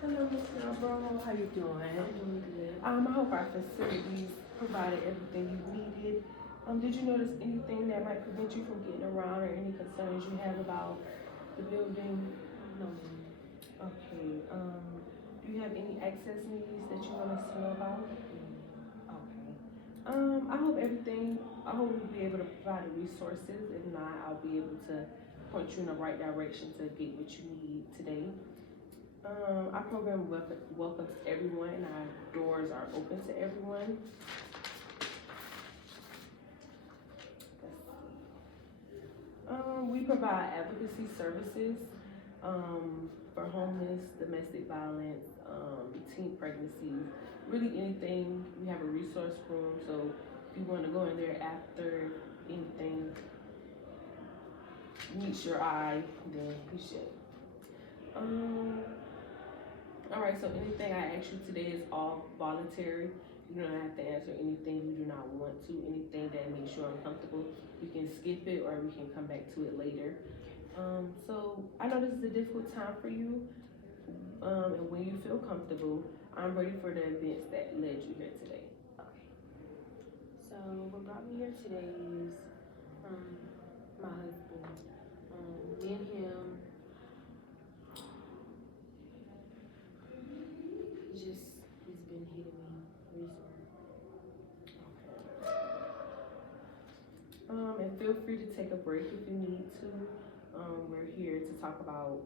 Hello, Ms. Narborough. How you doing? I'm doing good. I hope our facilities provided everything you needed. Did you notice anything that might prevent you from getting around or any concerns you have about the building? No, Okay. Do you have any access needs that you want us to know about? Okay. I hope we'll be able to provide the resources. If not, I'll be able to point you in the right direction to get what you need today. Our program welcomes everyone and our doors are open to everyone. We provide advocacy services for homeless, domestic violence, teen pregnancies, really anything. We have a resource room, so if you want to go in there after anything meets your eye, then you should. All right, so anything I ask you today is all voluntary. You don't have to answer anything you do not want to, anything that makes you uncomfortable. You can skip it or we can come back to it later. So I know this is a difficult time for you, and when you feel comfortable, I'm ready for the events that led you here today. Okay. So what brought me here today is my husband. Me and him, he's been hitting me recently. And feel free to take a break if you need to. We're here to talk about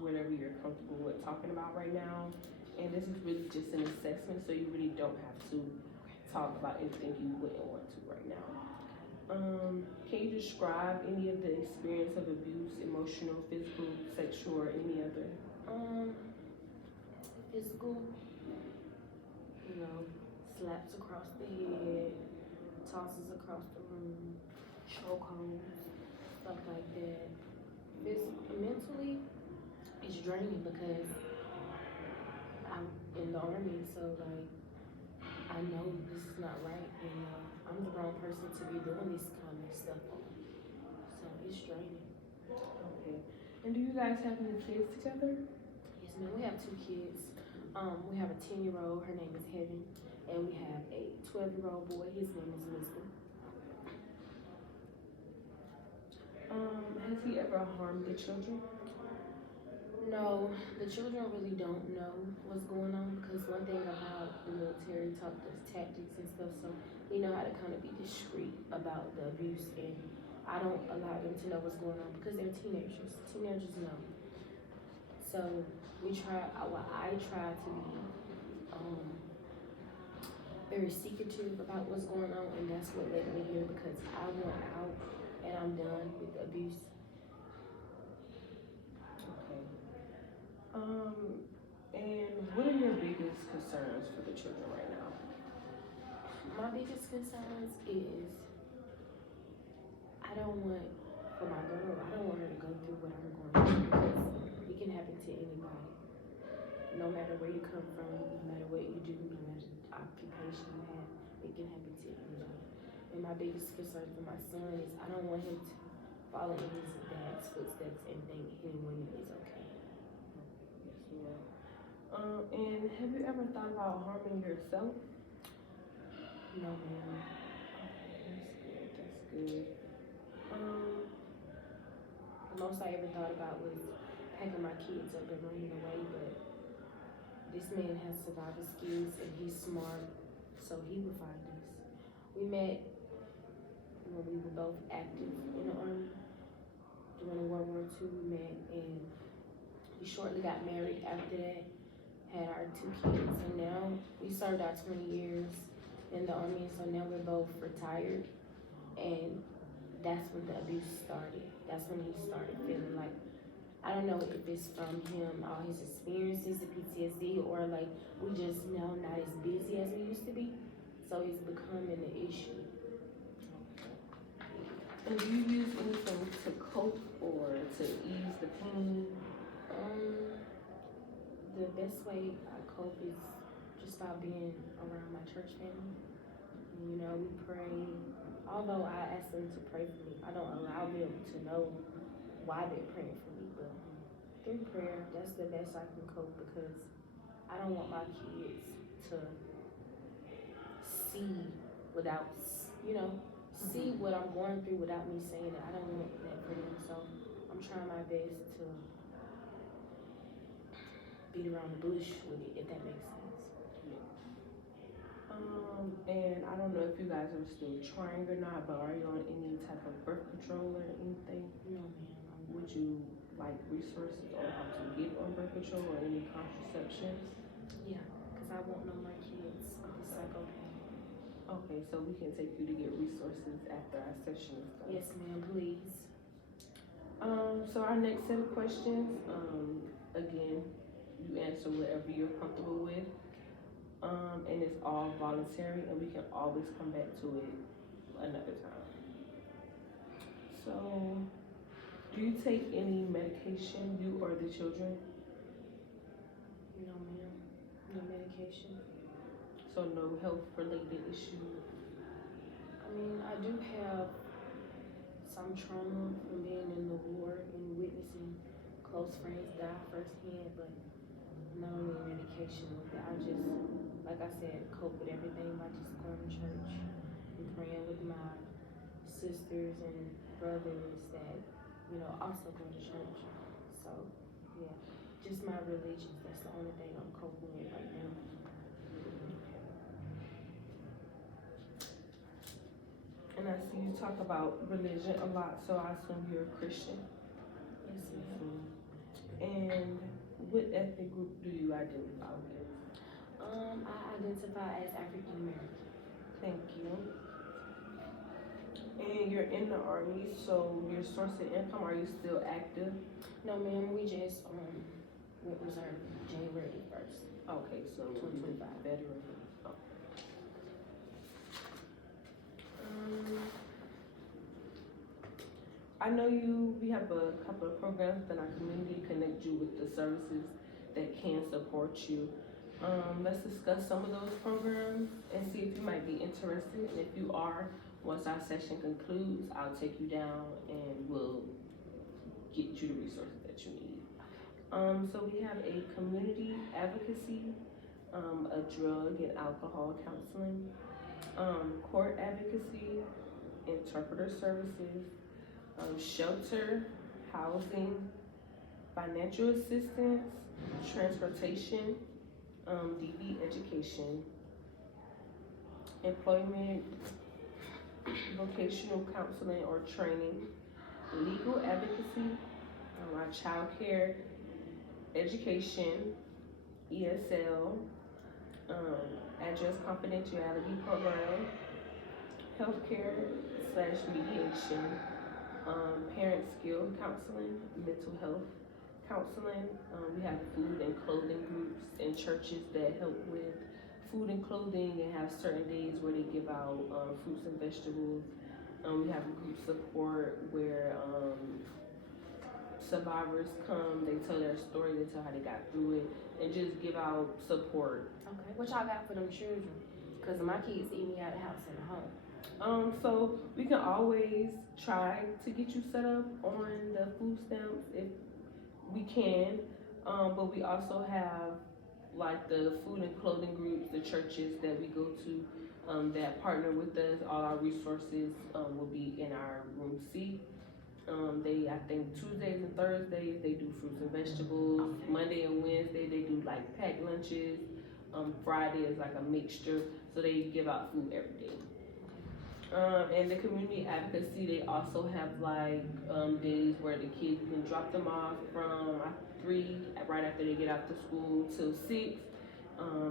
whatever you're comfortable with talking about right now. And this is really just an assessment, so you really don't have to talk about anything you wouldn't want to right now. Can you describe any of the experience of abuse, emotional, physical, sexual, or any other? Physical, slaps across the head, tosses across the room, chokeholds, stuff like that. Mentally, it's draining because I'm in the army, so like I know this is not right, and I'm the wrong person to be doing this kind of stuff on. So it's draining. Okay. And do you guys have any kids together? Yes, ma'am. We have two kids. We have a 10-year-old. Her name is Heaven, and we have a 12-year-old boy. His name is Wisdom. Has he ever harmed the children? No, the children really don't know what's going on because one thing about the military taught us tactics and stuff, so we know how to kind of be discreet about the abuse, and I don't allow them to know what's going on because they're teenagers. Teenagers know. So I try to be very secretive about what's going on, and that's what led me here because I want out and I'm done with the abuse. Okay. And what are your biggest concerns for the children right now? My biggest concerns is I don't want for my girl, I don't want her to go through what I'm going through because it can happen to anybody. No matter where you come from, no matter what you do, no matter the occupation you have, it can happen to anybody. And my biggest concern for my son is I don't want him to follow in his dad's footsteps and think hitting women is okay. Yes, ma'am. And have you ever thought about harming yourself? No, ma'am. That's good. The most I ever thought about was packing my kids up and running away, but this man has survival skills and he's smart, so he would find us. We met when we were both active in the army. During World War II, we met, and we shortly got married after that, had our 2 kids, and now we served our 20 years in the army, so now we're both retired, and that's when the abuse started. That's when he started feeling like, I don't know if it's from him, all his experiences, the PTSD, or like we just now not as busy as we used to be, so it's becoming an issue. And do you use anything to cope or to ease the pain? The best way I cope is just by being around my church family. We pray. Although I ask them to pray for me, I don't allow them to know why they're praying for me, but Through prayer, that's the best I can cope because I don't want my kids to see without, see what I'm going through without me saying it. I don't want that for them. So I'm trying my best to beat around the bush with it, if that makes sense. And I don't know if you guys are still trying or not, but are you on any type of birth control or anything? No, ma'am. Would you like resources on how to get on birth control or any contraception? Yeah, because I won't know my kids. It's like, okay. Okay, so we can take you to get resources after our session is done. Yes, ma'am, please. So our next set of questions, again, you answer whatever you're comfortable with. And it's all voluntary and we can always come back to it another time. So, do you take any medication, you or the children? No, ma'am. No medication. So no health related issues? I mean, I do have some trauma from being in the war and witnessing close friends die firsthand, but not only medication with it. I just, like I said, cope with everything by just going to church and praying with my sisters and brothers that, also go to church. So, yeah, just my religion. That's the only thing I'm coping with right now. And I see you talk about religion a lot, so I assume you're a Christian. Yes, ma'am. And what ethnic group do you identify with? I identify as African American. Thank you. And you're in the Army, so your source of income, are you still active? No, ma'am, we just went reserve January 1st. Okay, so 2025. veteran. Okay. I know we have a couple of programs in our community connect you with the services that can support you. Let's discuss some of those programs and see if you might be interested. And if you are, once our session concludes, I'll take you down and we'll get you the resources that you need. So we have a community advocacy, a drug and alcohol counseling, court advocacy, interpreter services, shelter, housing, financial assistance, transportation, DV education, employment, vocational counseling or training, legal advocacy, our child care, education, ESL, address confidentiality program, healthcare/mediation, parent skill counseling, mental health counseling. We have food and clothing groups and churches that help with food and clothing and have certain days where they give out fruits and vegetables. We have group support where survivors come, they tell their story, they tell how they got through it, and just give out support. Okay, what y'all got for them children? Because my kids eat me out of the house and the home. So we can always try to get you set up on the food stamps if we can, but we also have like the food and clothing groups, the churches that we go to that partner with us. All our resources will be in our room C. I think Tuesdays and Thursdays they do fruits and vegetables. Monday and Wednesday they do like packed lunches. Friday is like a mixture, so they give out food every day. And the community advocacy, they also have like days where the kids can drop them off from 3 right after they get out to school till 6.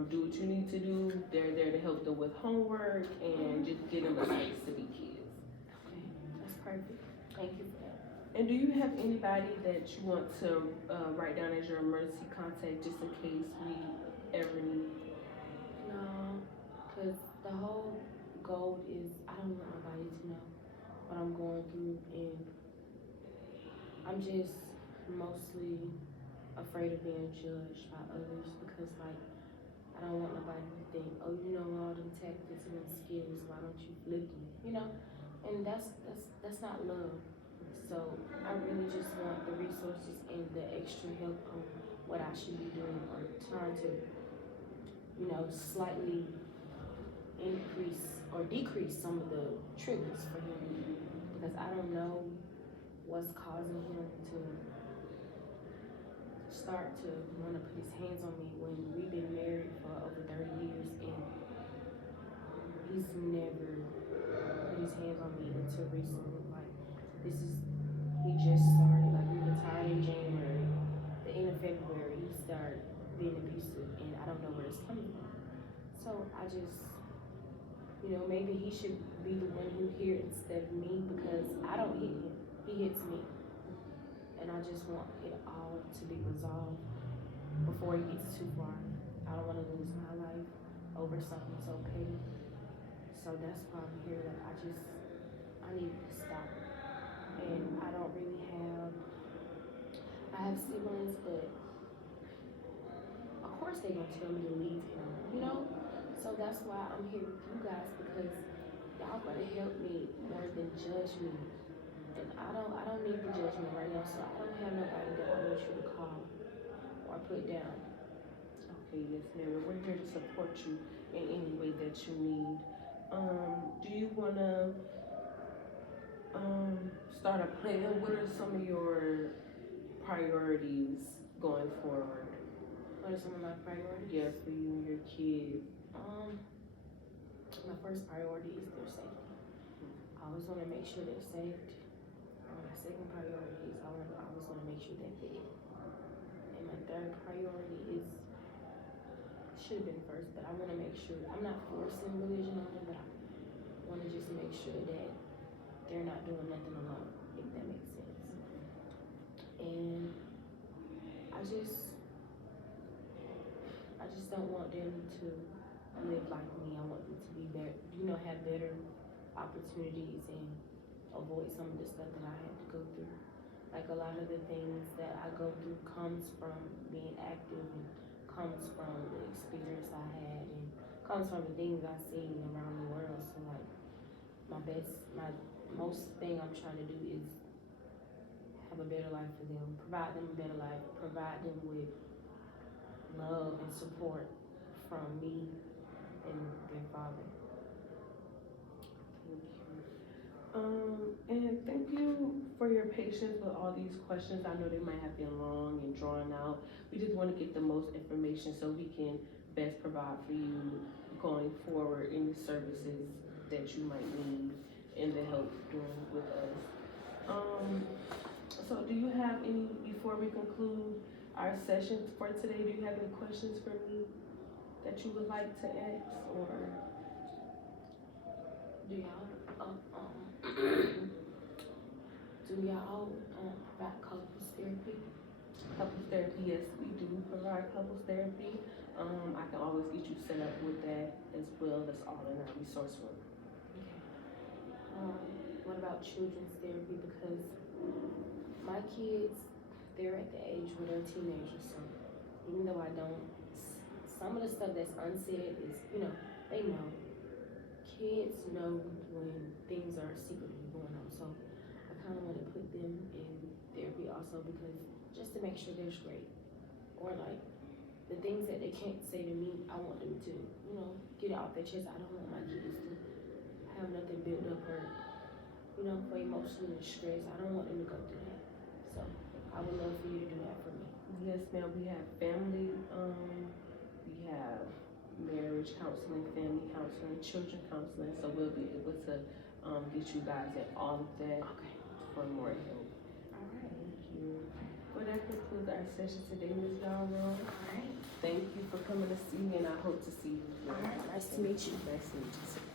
Do what you need to do. They're there to help them with homework and just get them a space to be kids. Okay, that's perfect. Thank you for that. And do you have anybody that you want to write down as your emergency contact just in case we ever need? No, because the whole goal is I don't want nobody to know what I'm going through, and I'm just mostly afraid of being judged by others because like I don't want nobody to think, oh, you know all them tactics and them skills, why don't you flip them, and that's not love. So I really just want the resources and the extra help on what I should be doing or trying to, slightly increase or decrease some of the triggers for him because I don't know what's causing him to start to want to put his hands on me when we've been married for over 30 years and he's never put his hands on me until recently. Like, he just started, like, we retired in January. The end of February, he started being abusive, and I don't know where it's coming from. So I just, maybe he should be the one who hears instead of me because I don't hit him. He hits me. And I just want it all to be resolved before it gets too far. I don't want to lose my life over something so petty. So that's why I'm here. Like, I need to stop. And I don't really I have siblings, but of course they're gonna tell me to leave him, So that's why I'm here with you guys because y'all gonna help me more than judge me. And I don't need the judgment right now, so I don't have nobody that I want you to call or put down. Okay, yes, ma'am. We're here to support you in any way that you need. Do you wanna start a plan? What are some of your priorities going forward? What are some of my priorities? Yeah, for you and your kid. My first priority is their safety. I always want to make sure they're safe. My second priority is I always want to make sure they're fed. And my third priority should have been first, but I want to make sure, I'm not forcing religion on them, but I want to just make sure that they're not doing nothing alone, if that makes sense. And I just don't want them to live like me. I want them to be better, have better opportunities and avoid some of the stuff that I had to go through. Like a lot of the things that I go through comes from being active and comes from the experience I had and comes from the things I've seen around the world. So like my most thing I'm trying to do is have a better life for them, provide them a better life, provide them with love and support from me and their father. Thank you. And thank you for your patience with all these questions. I know they might have been long and drawn out. We just want to get the most information so we can best provide for you going forward in the services that you might need and the help doing with us. So do you have any, before we conclude our session for today, do you have any questions for me that you would like to ask or? Do y'all provide couples therapy? Couples therapy, yes, we do provide couples therapy. I can always get you set up with that as well. That's all in our resource room. Okay. What about children's therapy? Because my kids, they're at the age where they're teenagers, so even though I don't, some of the stuff that's unsaid is, they know. Kids know when things are secretly going on, so I kind of want to put them in therapy also because just to make sure they're straight. Or like the things that they can't say to me, I want them to, get it off their chest. I don't want my kids to have nothing built up or, for emotional stress. I don't want them to go through that. So I would love for you to do that for me. Yes, ma'am. We have family, we have marriage counseling, family counseling, children counseling. So we'll be able to get you guys at all of that for more help. All right. Thank you. Well, that concludes our session today, Ms. Yaro. All right. Thank you for coming to see me, and I hope to see you. All right. Nice to meet you. Nice to meet you.